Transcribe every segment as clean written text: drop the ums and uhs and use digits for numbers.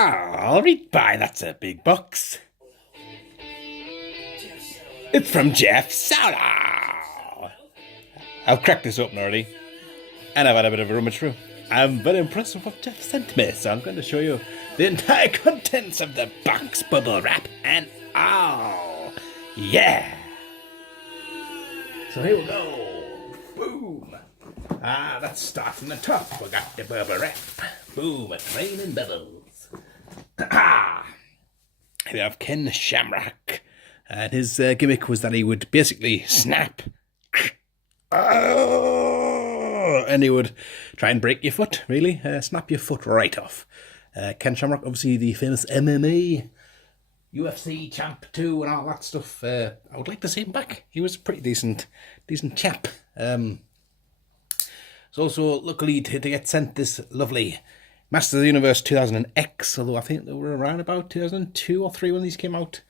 I'll read by, that's a big box. It's from Jeff Solar. I've cracked this open already, and I've had a bit of a rummage through. I'm very impressed with what Jeff sent me, so I'm going to show you the entire contents of the box, bubble wrap, and all. Yeah! So here we go. Boom! Let's start from the top. We got the bubble wrap. Boom, it's raining bubbles. Here we have Ken Shamrock. And his gimmick was that he would basically snap. And he would try and break your foot, really. Snap your foot right off. Ken Shamrock, obviously the famous MMA, UFC champ too, and all that stuff. I would like to see him back. He was a pretty decent chap. So also, luckily, to get sent this lovely Masters of the Universe 2000X, although I think they were around about 2002 or 3 when these came out.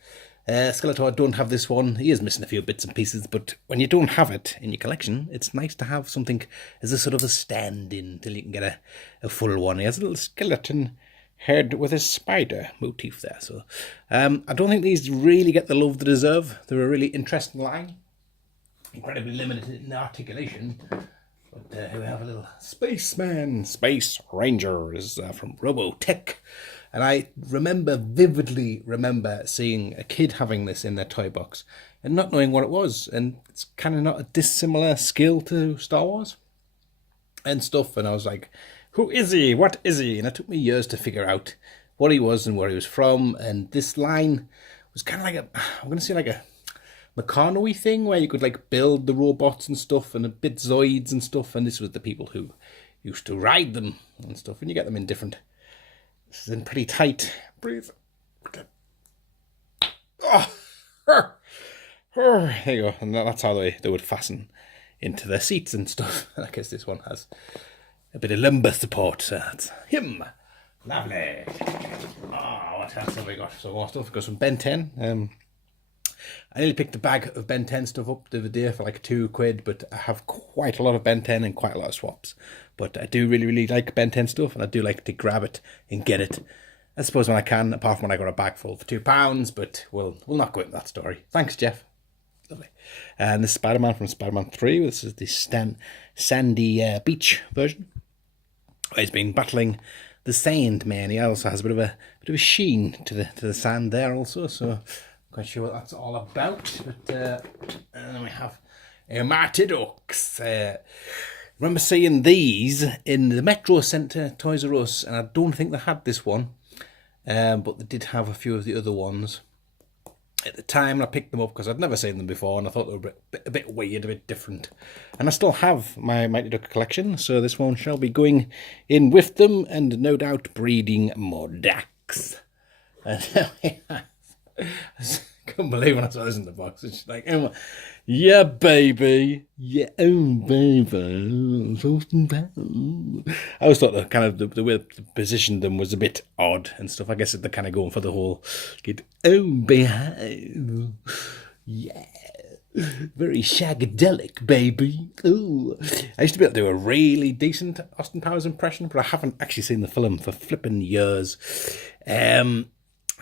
Skeletor don't have this one. He is missing a few bits and pieces, but when you don't have it in your collection, it's nice to have something as a sort of a stand-in till you can get a full one. He has a little skeleton head with a spider motif there. So I don't think these really get the love they deserve. They're a really interesting line. Incredibly limited in articulation. But here we have a little Spaceman, Space Rangers from Robotech. And I vividly remember seeing a kid having this in their toy box and not knowing what it was. And it's kind of not a dissimilar skill to Star Wars and stuff. And I was like, who is he? What is he? And it took me years to figure out what he was and where he was from. And this line was kind of like I'm going to say like a Meccano-y thing where you could like build the robots and stuff and a bit Zoids and stuff. And this was the people who used to ride them and stuff. And you get them in different... This is in pretty tight. Breathe. Okay. There you go. And that's how they would fasten into their seats and stuff. And I guess this one has a bit of lumbar support. So that's him. Lovely. What else have we got? So more stuff. We've got some Ben 10. I nearly picked a bag of Ben 10 stuff up the other day for like £2, but I have quite a lot of Ben 10 and quite a lot of swaps. But I do really, really like Ben 10 stuff, and I do like to grab it and get it, I suppose, when I can, apart from when I got a bag full for £2, but we'll not go into that story. Thanks, Jeff. Lovely. And this is Spider-Man from Spider-Man 3. This is the Sandy Beach version. He's been battling the Sandman. He also has a bit of a sheen to the sand there also, so... Quite sure what that's all about, but and then we have Mighty Ducks. Remember seeing these in the Metro Centre Toys R Us, and I don't think they had this one, but they did have a few of the other ones at the time. I picked them up because I'd never seen them before, and I thought they were a bit weird, a bit different. And I still have my Mighty Duck collection, so this one shall be going in with them, and no doubt breeding more ducks. And I couldn't believe when I saw this in the box. It's like, yeah, baby. Yeah, oh, baby. I always thought the way they positioned them was a bit odd and stuff. I guess they're kind of going for the whole, baby. Yeah. Very shagadelic, baby. Ooh. I used to be able to do a really decent Austin Powers impression, but I haven't actually seen the film for flipping years.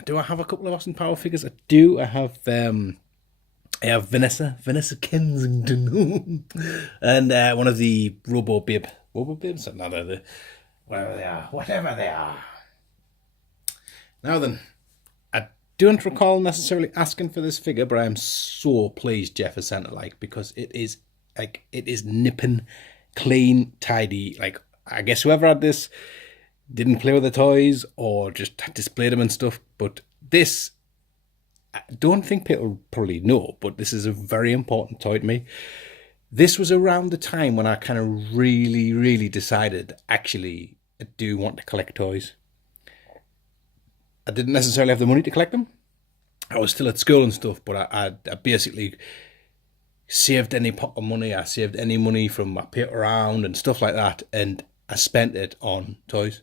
Do I have a couple of Austin Power figures? I do. I have Vanessa Kensington, and one of the Robobibs. Whatever they are. Now then, I don't recall necessarily asking for this figure, but I am so pleased Jeff has sent it, because it is nipping, clean, tidy. I guess whoever had this didn't play with the toys or just displayed them and stuff, but this, I don't think people probably know, but this is a very important toy to me. This was around the time when I kind of really, really decided, actually, I do want to collect toys. I didn't necessarily have the money to collect them. I was still at school and stuff, but I basically saved any pocket money. I saved any money from my pay around and stuff like that, and I spent it on toys.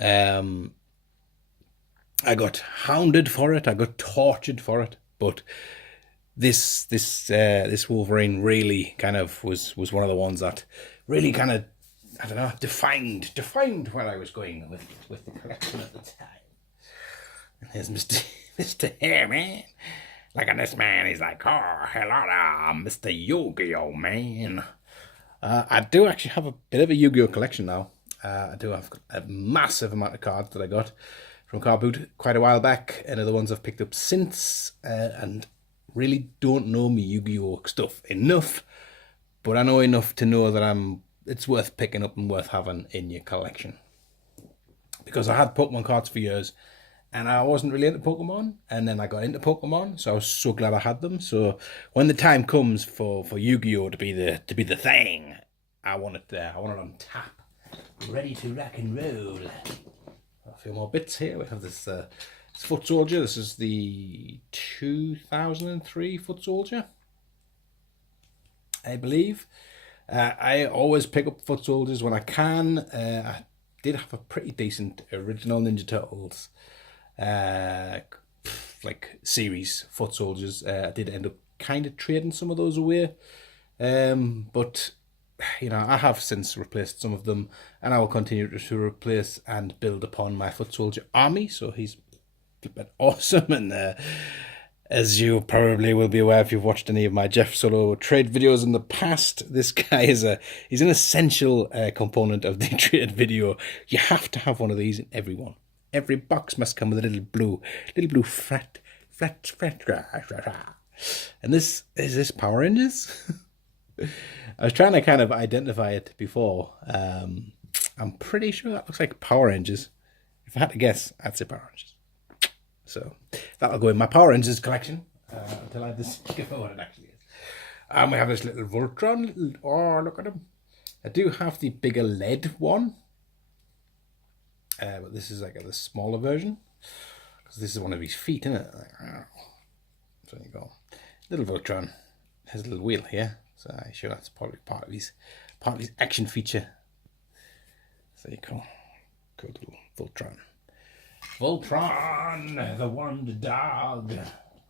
I got hounded for it. I got tortured for it. But this Wolverine really kind of was one of the ones that really kind of, I don't know, defined where I was going with the collection at the Here's Mr. Mr. Hairman. Look at this man. He's like, oh, hello there, Mr. Yu-Gi-Oh, man. I do actually have a bit of a Yu-Gi-Oh collection now. I do have a massive amount of cards that I got from Card Boot quite a while back, and other ones I've picked up since, and really don't know me Yu-Gi-Oh stuff enough, but I know enough to know that it's worth picking up and worth having in your collection. Because I had Pokemon cards for years, and I wasn't really into Pokemon, and then I got into Pokemon, so I was so glad I had them. So when the time comes for Yu-Gi-Oh to be the thing, I want it there. I want it on tap, ready to rock and roll. A few more bits here. We have this Foot Soldier. This is the 2003 Foot Soldier, I believe. I always pick up Foot Soldiers when I can. I did have a pretty decent original Ninja Turtles like series Foot Soldiers. I did end up kind of trading some of those away, but you know, I have since replaced some of them, and I will continue to replace and build upon my Foot Soldier army. So he's been awesome, and as you probably will be aware if you've watched any of my Jeff Solo trade videos in the past, this guy he's an essential component of the trade video. You have to have one of these in every one. Every box must come with a little blue fret. And this is Power Rangers. I was trying to kind of identify it before. I'm pretty sure that looks like Power Rangers. If I had to guess, I'd say Power Rangers. So that'll go in my Power Rangers collection until I discover what it actually is. And we have this little Voltron. Oh, look at him. I do have the bigger lead one. But this is like the smaller version. Because this is one of his feet, isn't it? So there you go. Little Voltron. Has a little wheel here. So I'm sure that's probably part of his action feature. So there you go. Cool little Voltron. Voltron, the wonder dog.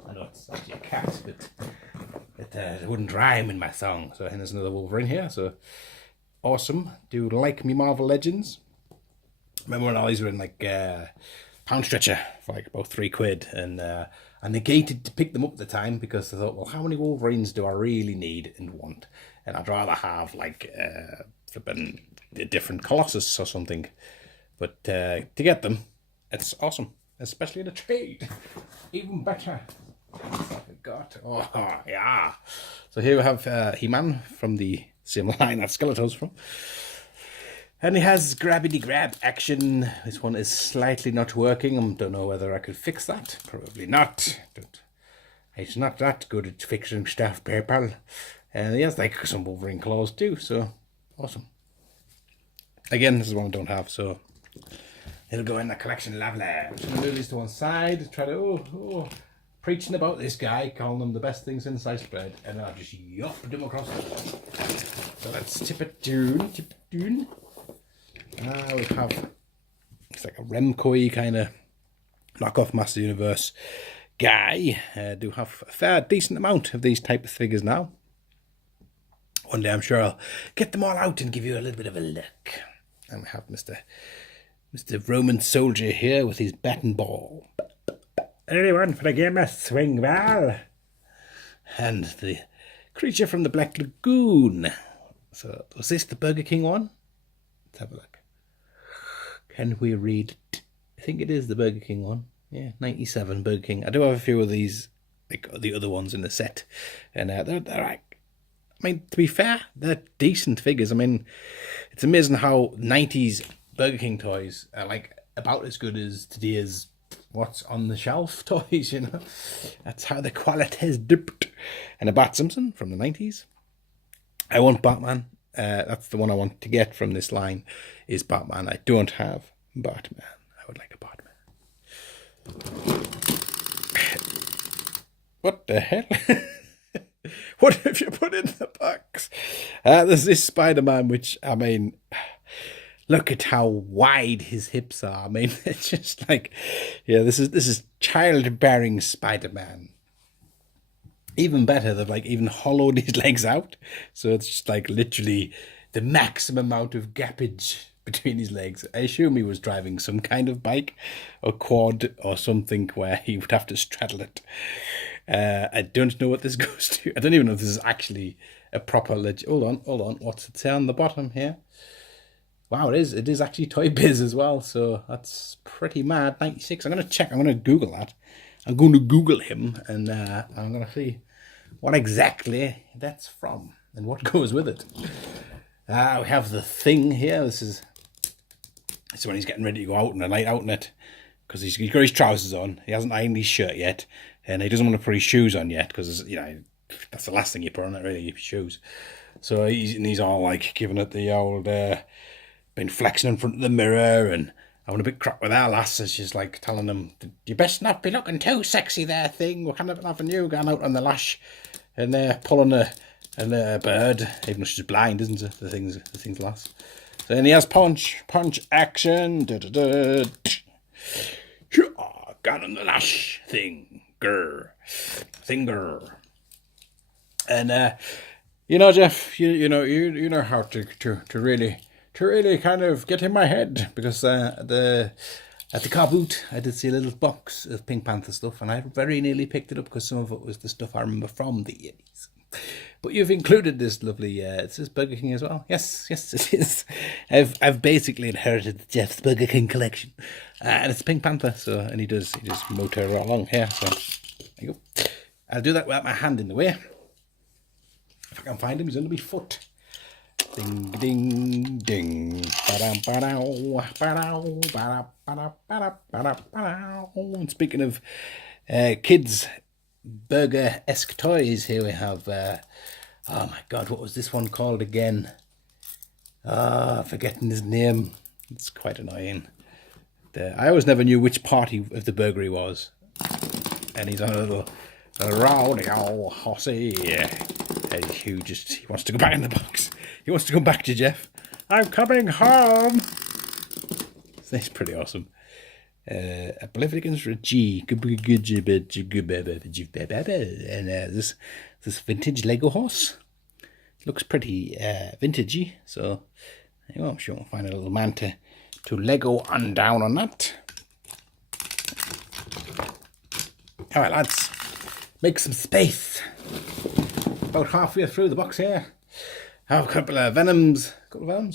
I know it's actually a cat, but it wouldn't rhyme in my song. So there's another Wolverine here. So awesome. Do like me Marvel Legends. Remember when all these were in like pound stretcher for like about £3, and I negated to pick them up at the time because I thought, well, how many Wolverines do I really need and want? And I'd rather have like flipping a different Colossus or something. But to get them, it's awesome, especially in a trade. Even better. Oh, yeah. So here we have He-Man from the same line that Skeletor's from. And he has grabby-grab action. This one is slightly not working. I don't know whether I could fix that. Probably not. It's not that good at fixing stuff, people. And he has like some Wolverine claws too, so awesome. Again, this is one I don't have, so it'll go in the collection. Lovely. I'm just going to move these to one side. Try to, preaching about this guy, calling them the best thing since sliced bread, and I'll just yopped them across. So let's tip it down. Now we have, it's like a Remco kind of knockoff Master Universe guy. Do have a fair decent amount of these type of figures now. One day I'm sure I'll get them all out and give you a little bit of a look. And we have Mr. Roman Soldier here with his bat and ball. Anyone for the game of swing ball? And the creature from the Black Lagoon. So was this the Burger King one? Let's have a look. Can we read it? I think it is the Burger King one. Yeah, 97 Burger King. I do have a few of these, like the other ones in the set. And they're like, I mean, to be fair, they're decent figures. I mean, it's amazing how 90s Burger King toys are like about as good as today's what's on the shelf toys, you know. That's how the quality has dipped. And a Bart Simpson from the 90s. I want Batman. That's the one I want to get from this line is Batman. I don't have Batman. I would like a Batman. What the hell? What have you put in the box? There's this Spider-Man, which, I mean, look at how wide his hips are. I mean, it's just like, yeah, this is childbearing Spider-Man. Even better, they've like even hollowed his legs out. So it's just like literally the maximum amount of gappage between his legs. I assume he was driving some kind of bike or quad or something where he would have to straddle it. I don't know what this goes to. I don't even know if this is actually a proper hold on. What's it say on the bottom here? Wow, it is. It is actually Toy Biz as well. So that's pretty mad. 96. I'm going to check. I'm going to Google that. I'm going to Google him and I'm going to see what exactly that's from and what goes with it. We have the Thing here. This is when he's getting ready to go out on a night out in it because he's got his trousers on. He hasn't ironed his shirt yet and he doesn't want to put his shoes on yet because, you know, that's the last thing you put on it, really, your shoes. So he's all like giving it the old, been flexing in front of the mirror and having a bit crap with our lass. And she's like telling him, you best not be looking too sexy there, Thing. We're kind of having you going out on the lash and pulling a bird, even though she's blind, isn't it? The thing's lass. So then he has punch action. Gun on the lash, Thinger. And you know, Jeff, you know how to really kind of get in my head because at the car boot I did see a little box of Pink Panther stuff and I very nearly picked it up because some of it was the stuff I remember from the 80s. But you've included this lovely, it says Burger King as well. Yes, it is. I've basically inherited Jeff's Burger King collection. And it's Pink Panther, so, and he just motor along here, so there you go. I'll do that without my hand in the way. If I can find him, he's under my foot. Ding, ding, ding. And speaking of kids' burger-esque toys, here we have, oh my God, what was this one called again? Forgetting his name. It's quite annoying. I always never knew which party of the burger he was. And he's on a little rowdy old horsey. And he wants to go back in the box. He wants to come back to Jeff. I'm coming home. That's pretty awesome. I believe it begins with a G. And this vintage Lego horse looks pretty vintagey. So I'm sure we'll find a little man to Lego on down on that. All right, lads, make some space. About halfway through the box here. I have a couple of Venoms.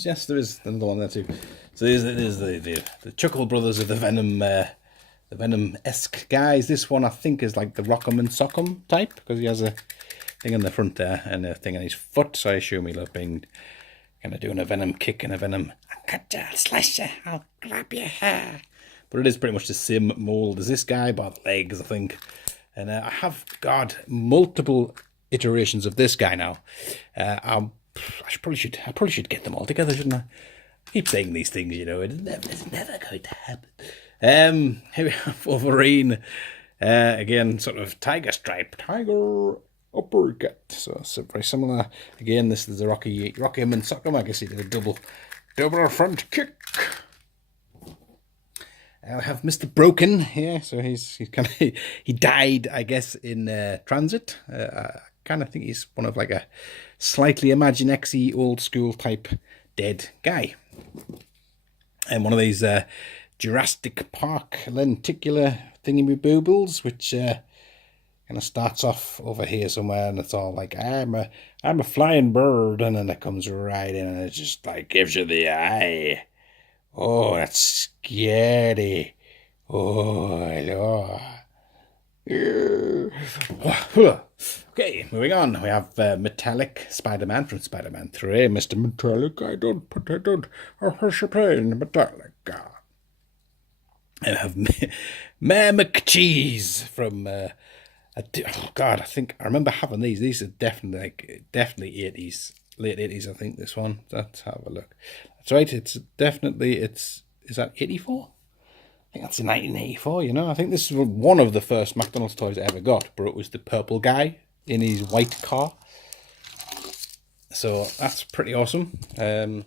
Yes, there is another one there too. So there's the Chuckle Brothers of the Venom-esque guys. This one I think is like the Rock'em and Sock'em type because he has a thing in the front there and a thing on his foot. So I assume he'll have been kind of doing a Venom kick and a Venom. I'll cut you, I'll slash you, I'll grab your hair. But it is pretty much the same mold as this guy, but legs, I think. And I have, multiple iterations of this guy now. I probably should get them all together, shouldn't I? Keep saying these things, it's never going to happen. Here we have Wolverine. Again, sort of tiger uppercut. So it's very similar. Again, this is the Rock'em and Sock'em. I guess he did a double front kick. I have Mr. Broken here. So he's kind of he died, I guess, in transit. I kind of think he's one of like a slightly Imaginex-y old school type dead guy. And one of these Jurassic Park lenticular thingy-boobles, which kind of starts off over here somewhere, and it's all like, I'm a flying bird, and then it comes right in, and it just like gives you the eye. Oh, that's scary. Oh, Lord. Okay, moving on. We have Metallic Spider-Man from Spider-Man 3. Mr. Metallic, I don't hurt your pain, Metallic. I have Mayor McCheese from, I think I remember having these. These are definitely 80s, late 80s, I think, this one. Let's have a look. That's right, is that 84? I think that's in 1984, I think this is one of the first McDonald's toys I ever got, but it was the purple guy in his white car. So that's pretty awesome. Do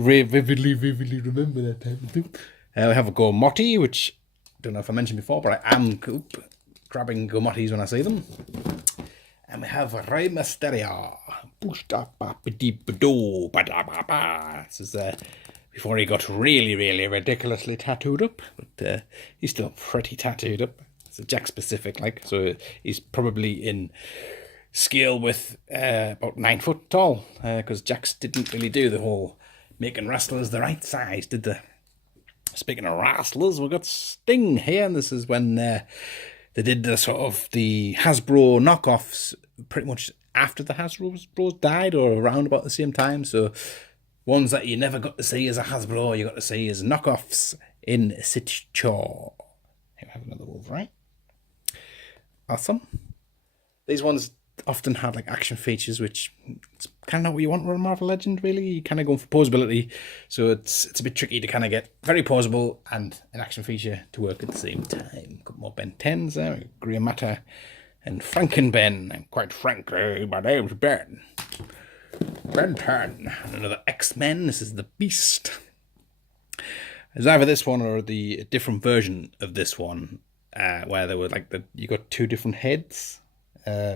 vividly remember that type of thing. We have a Gomotti, which I don't know if I mentioned before, but I am grabbing Gomottis when I see them. And we have Rey Mysterio. This is before he got really ridiculously tattooed up. But he's still pretty tattooed up. It's a Jack specific, like, so he's probably in scale with about 9 foot tall, because Jacks didn't really do the whole making wrestlers the right size, did they? Speaking of wrestlers, we've got Sting here, and this is when they did the sort of the Hasbro knockoffs pretty much after the Hasbros died, or around about the same time. So ones that you never got to see as a Hasbro, you got to see as knockoffs in situ. Here we have another Wolverine. Awesome. These ones often had like action features, which it's kind of not what you want with a Marvel Legend, really. You kind of going for posability, so it's a bit tricky to kind of get very posable and an action feature to work at the same time. Got more Ben 10s there, Grey Matter and Frankenben. And quite frankly, my name's Ben. Ben 10. And another X-Men. This is the Beast. It's either this one or the different version of this one, where there were like you got two different heads.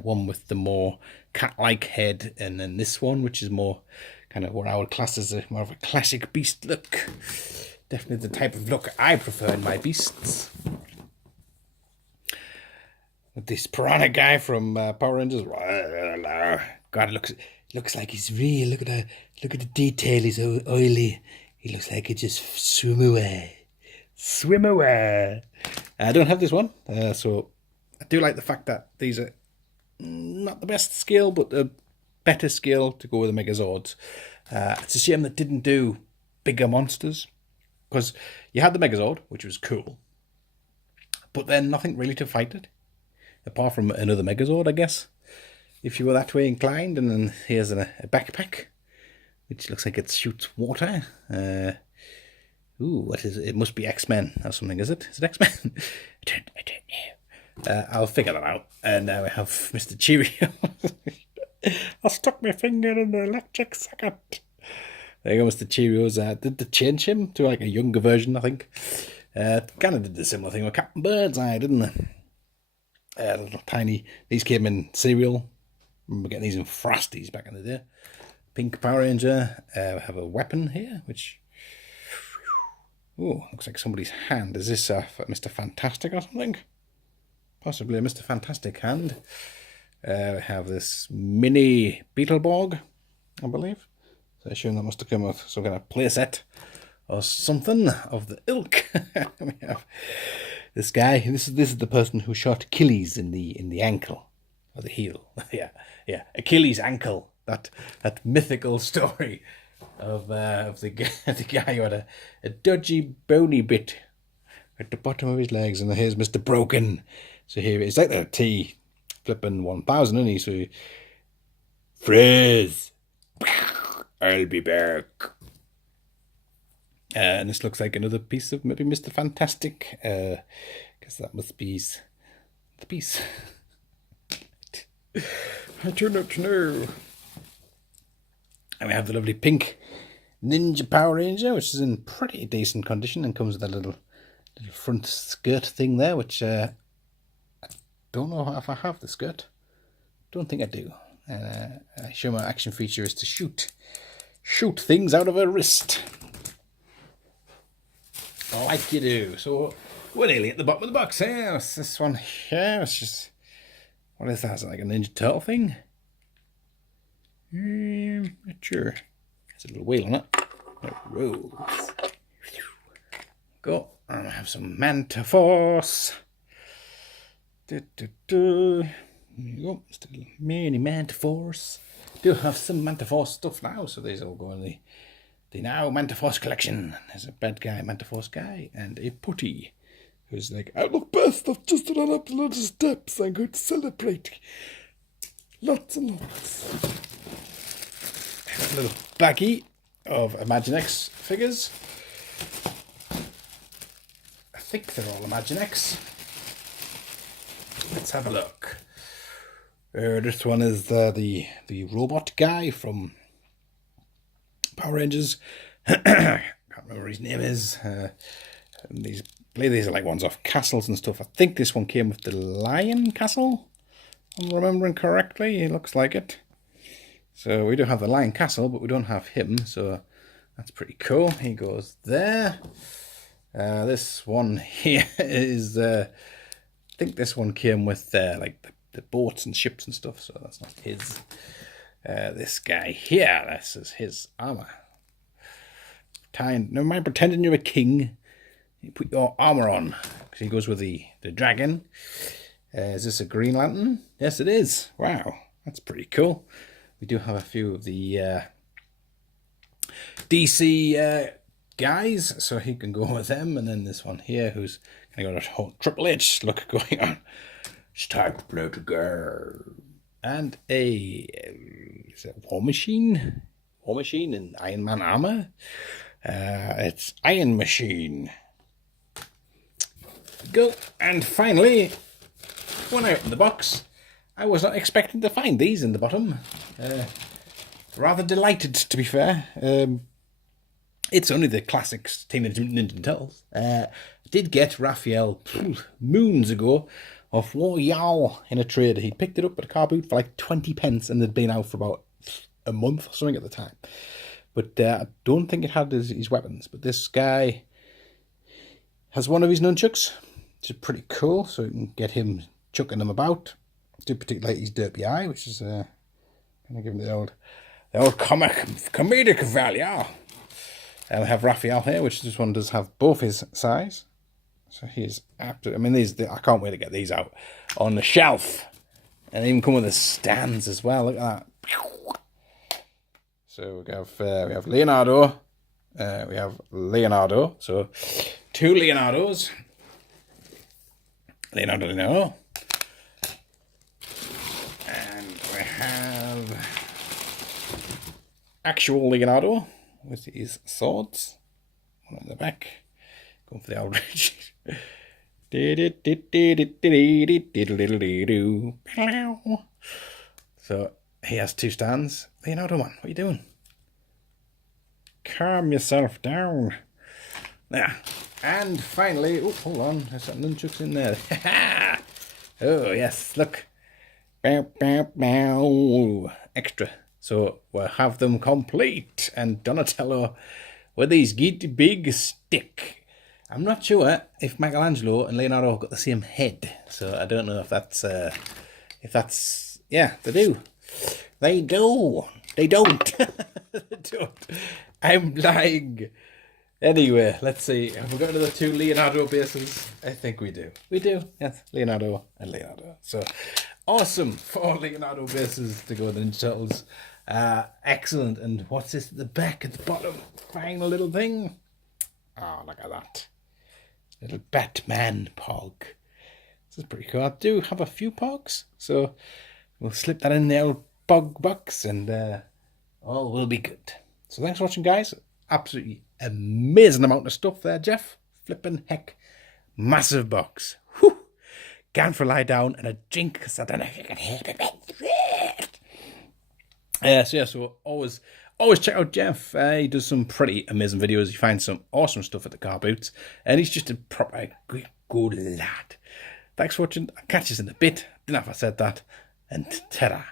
One with the more cat-like head, and then this one, which is more kind of what I would class as more of a classic Beast look. Definitely the type of look I prefer in my Beasts. With this piranha guy from Power Rangers. God, it looks like he's real. Look at the detail. He's oily. He looks like he just swim away. Swim away. I don't have this one, so I do like the fact that these are not the best scale, but a better scale to go with the Megazords. It's a shame that didn't do bigger monsters, because you had the Megazord, which was cool, but then nothing really to fight it, apart from another Megazord, I guess, if you were that way inclined. And then here's a backpack, which looks like it shoots water. Ooh, what is it? It must be X-Men or something, is it? Is it X-Men? I don't know. I'll figure that out. And now we have Mr. Cheerio. I stuck my finger in the electric socket. There you go, Mr. Cheerios. Did they change him to like a younger version, I think? Kind of did the similar thing with Captain Birdseye, didn't they? Little tiny. These came in cereal. I remember getting these in Frosties back in the day. Pink Power Ranger. We have a weapon here, which... Oh, looks like somebody's hand. Is this Mr. Fantastic or something? Possibly a Mr. Fantastic hand. We have this mini Beetleborg, I believe. So I assume that must have come with some kind of playset or something of the ilk. We have this guy. This is the person who shot Achilles in the ankle or the heel. yeah, Achilles' ankle. That mythical story of the guy who had a dodgy bony bit at the bottom of his legs, and here's Mr. Broken. So here it's like the T flipping 1000, isn't he? So Frizz, I'll be back. And this looks like another piece of maybe Mr. Fantastic. Guess that must be the piece. I do not know. And we have the lovely pink Ninja Power Ranger, which is in pretty decent condition and comes with a little front skirt thing there, which I don't know if I have the skirt. Don't think I do. I show my action feature is to shoot things out of her wrist, like you do. So we're nearly at the bottom of the box here. What's this one here? It's just, what is that? Is it like a Ninja Turtle thing? Not sure. There's a little wheel on it. It rolls. Go. And I have some Manta Force. There you go. Still mini Manta Force. Do have some Manta Force stuff now, so these all go in the now Manta Force collection. There's a bad guy, Manta Force guy, and a putty who's like, I look best. I've just run up a lot of steps. I'm going to celebrate. Lots and lots. A little baggie of Imaginext figures. I think they're all Imaginext. Let's have a look. This one is the robot guy from Power Rangers. Can't remember what his name is. These are like ones off castles and stuff. I think this one came with the Lion Castle. I'm remembering correctly. It looks like it. So we do have the Lion Castle, but we don't have him. So That's pretty cool. He goes there. This one here is, I think this one came with like the boats and ships and stuff, so that's not his. This guy here, this is his armor. Never mind pretending you're a king. You put your armor on. Because he goes with the dragon. Is this a Green Lantern? Yes, it is. Wow, that's pretty cool. We do have a few of the DC guys, so he can go with them. And then this one here, who's kind of got a whole Triple H look going on. It's time to blow to go. And is it War Machine? War Machine in Iron Man armor. It's Iron Machine. Go. And finally, when I opened the box, I was not expecting to find these in the bottom. Rather delighted, to be fair. It's only the classics Teenage Mutant Ninja Turtles. Did get Raphael moons ago off Royale in a trade. He picked it up at a car boot for like 20 pence and they'd been out for about a month or something at the time. But I don't think it had his weapons. But this guy has one of his nunchucks, which is pretty cool. So you can get him chucking them about. I do particularly like his derpy eye, which is kind of giving the old comedic value. And we have Raphael here, which this one does have both his size. So he's absolutely, I mean, I can't wait to get these out on the shelf. And they even come with the stands as well. Look at that. So we have Leonardo. We have Leonardo. So 2 Leonardos. Leonardo. And we have actual Leonardo with his swords. One on the back. Going for the old Richard. So he has 2 stands. Leonardo, man, what are you doing? Calm yourself down. There. And finally, oh, hold on, there's some nunchucks in there. Oh, yes, look. Extra. So we'll have them complete. And Donatello with his big stick. I'm not sure if Michelangelo and Leonardo got the same head, so I don't know if that's yeah, they do. They do. They don't. They don't. I'm lying. Anyway, let's see. Have we got another 2 Leonardo bases? I think we do. We do. Yes, Leonardo and Leonardo. So awesome. 4 Leonardo bases to go with the Ninja Turtles. Excellent. And what's this at the back, at the bottom? Final little thing. Oh, look at that. Little Batman pog. This is pretty cool. I do have a few pogs, so we'll slip that in the old pog box and all will be good. So thanks for watching, guys. Absolutely amazing amount of stuff there, Jeff. Flipping heck. Massive box. Whew. Going for a lie down and a drink, because I don't know if you can hear it. So always check out Jeff. He does some pretty amazing videos. You find some awesome stuff at the car boots. And he's just a proper good lad. Thanks for watching. I'll catch you in a bit. Don't know if I said that. And ta-da.